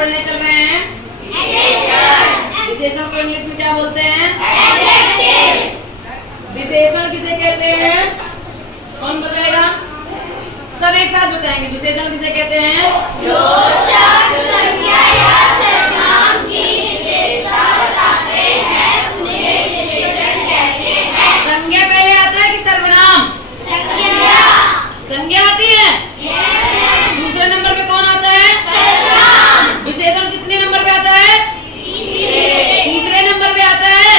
पढ़ने चल रहे हैं विशेषण को इंग्लिश में क्या बोलते हैं? विशेषण किसे कहते हैं? कौन बताएगा? सब एक साथ बताएंगे। विशेषण किसे कहते हैं? जो शब्द संज्ञा या सर्वनाम की विशेषता बताते हैं उन्हें विशेषण कहते हैं। संज्ञा पहले आता है कि सर्वनाम? संज्ञा। संज्ञा आती है। दूसरे नंबर पे कौन आता है? सर्वनाम। विशेषण कितने नंबर पे आता है? तीसरे नंबर पे आता है।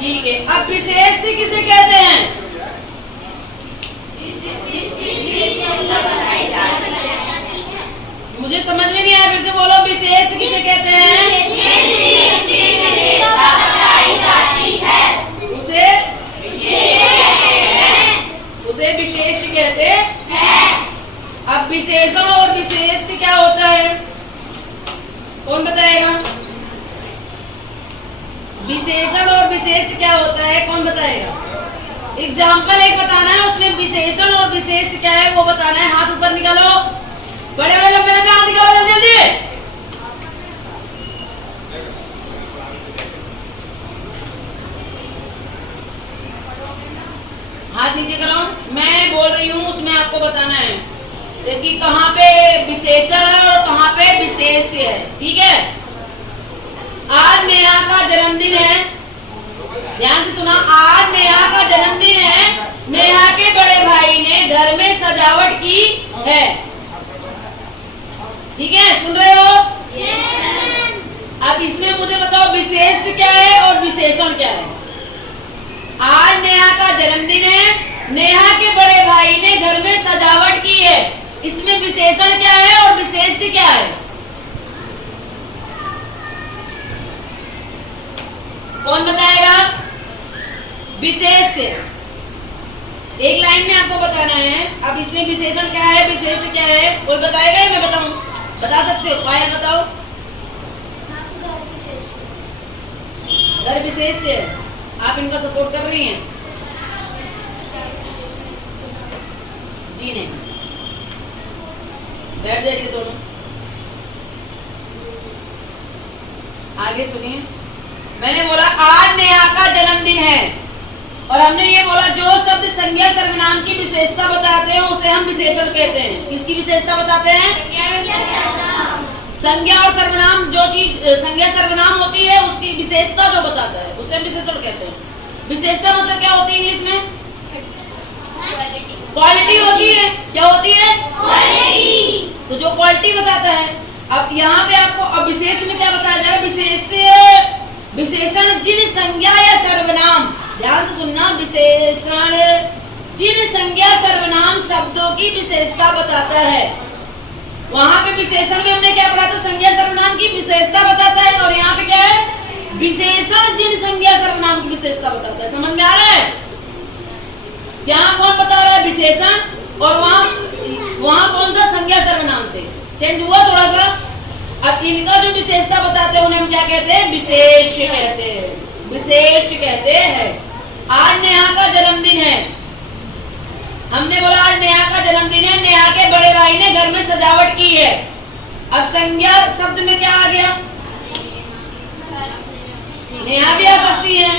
ठीक है, अब विशेष किसे कहते हैं? मुझे समझ में नहीं आया, फिर से बोलो। विशेष किसे कहते हैं? उसे विशेष कहते हैं। अब विशेषण और विशेष क्या होता है? कौन बताएगा? विशेषण और विशेष क्या होता है? कौन बताएगा? एग्जाम्पल एक बताना है, उसमें विशेषण और विशेष क्या है वो बताना है। हाथ ऊपर निकालो, बड़े बड़े लंबे लंबे हाथ निकालो, जल्दी जल्दी। हाथ नीचे करो। मैं बोल रही हूँ उसमें आपको बताना है कि कहाँ पे विशेषण है और कहाँ पे विशेष है। ठीक है, आज नेहा का जन्मदिन है। ध्यान से सुना, आज नेहा का जन्मदिन है। नेहा के बड़े भाई ने घर में सजावट की है। ठीक है, सुन रहे हो? अब इसमें मुझे बताओ विशेष क्या है और विशेषण क्या है? आज नेहा का जन्मदिन है, नेहा के बड़े भाई ने घर में सजावट की है। इसमें विशेषण क्या है और विशेष क्या है? कौन बताएगा? विशेष एक लाइन में आपको बताना है। अब इसमें विशेषण क्या है, विशेष क्या है? कोई बताएगा या मैं बताऊं? बता सकते हो? पायल बताओ। घर विशेष है। आप इनका सपोर्ट कर रही हैं? जी नहीं। बैठ जाइए दोनों। आगे सुनिए। मैंने बोला आज नेहा का जन्मदिन है और हमने ये बोला जो शब्द संज्ञा सर्वनाम की विशेषता बताते हैं उसे हम विशेषण कहते हैं। किसकी विशेषता बताते हैं? संज्ञा और सर्वनाम, जो चीज संज्ञा सर्वनाम होती है उसकी विशेषता जो बताता है उसे हम विशेषण कहते हैं। विशेषता मतलब क्या होती है इंग्लिश में? क्वालिटी होती है। क्या होती है? क्वालिटी। तो जो क्वालिटी बताता है। अब यहाँ पे आपको अब विशेष में क्या बताया जा रहा है? विशेषण जिन संज्ञा या सर्वनाम, ध्यान से सुनना, विशेषण जिन संज्ञा सर्वनाम शब्दों की विशेषता बताता है। वहां पे विशेषण में हमने क्या पढ़ा था? संज्ञा सर्वनाम की विशेषता बताता है। और यहाँ पे क्या है? विशेषण जिन संज्ञा सर्वनाम की विशेषता बताता है। समझ में आ रहा है? यहाँ कौन बता रहा है? विशेषण। और वहाँ कौन था? संज्ञा सर्वनाम थे। चेंज हुआ थोड़ा सा। अब इनका जो विशेषता बताते हैं उन्हें हम क्या कहते हैं? विशेष कहते हैं। विशेष कहते हैं। आज नेहा का जन्मदिन है। हमने बोला आज नेहा का जन्मदिन है, नेहा के बड़े भाई ने घर में सजावट की है। अब संज्ञा शब्द में क्या आ गया? नेहा भी आ सकती है।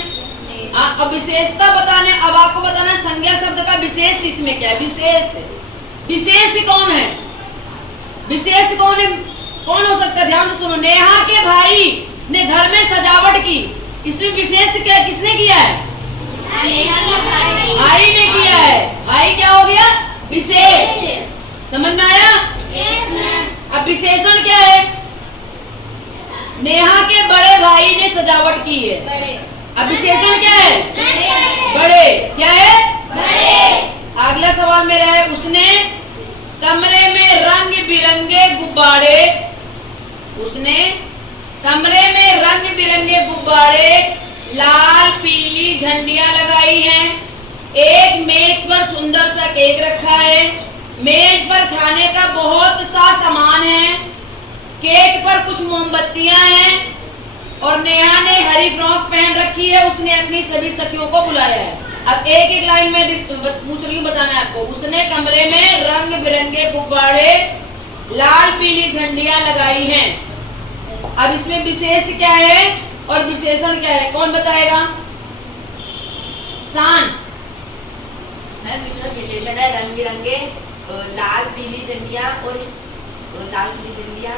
अब विशेषता बताने, अब आपको बताना संज्ञा शब्द का विशेष इसमें क्या है? विशेष। विशेष कौन है? विशेष कौन है? कौन हो सकता है? ध्यान से सुनो। नेहा के भाई ने घर में सजावट की, इसमें विशेष क्या किसने किया है? भाई ने किया है। भाई क्या हो गया? विशेष। समझ में आया? अब विशेषण क्या है? नेहा के बड़े भाई ने सजावट की है। अब विशेषण क्या है? बड़े। क्या है? बड़े। अगला सवाल मेरा है, उसने कमरे में रंग बिरंगे गुब्बारे, उसने कमरे में रंग बिरंगे गुब्बारे, लाल पीली झंडियां लगाई हैं। एक मेज पर सुंदर सा केक रखा है। मेज पर खाने का बहुत सा सामान है। केक पर कुछ मोमबत्तियां हैं और नेहा ने हरी फ्रॉक पहन रखी है। उसने अपनी सभी सखियों को बुलाया है। अब एक एक लाइन में पूछ रही हूँ, बताना है आपको। उसने कमरे में रंग बिरंगे गुब्बारे, लाल पीली झंडियां लगाई हैं। अब इसमें विशेष क्या है और विशेषण क्या है, कौन बताएगा? शान। मैम इसमें विशेषण है रंग बिरंगे लाल पीली झंडियाँ और लाल पीली झंडियाँ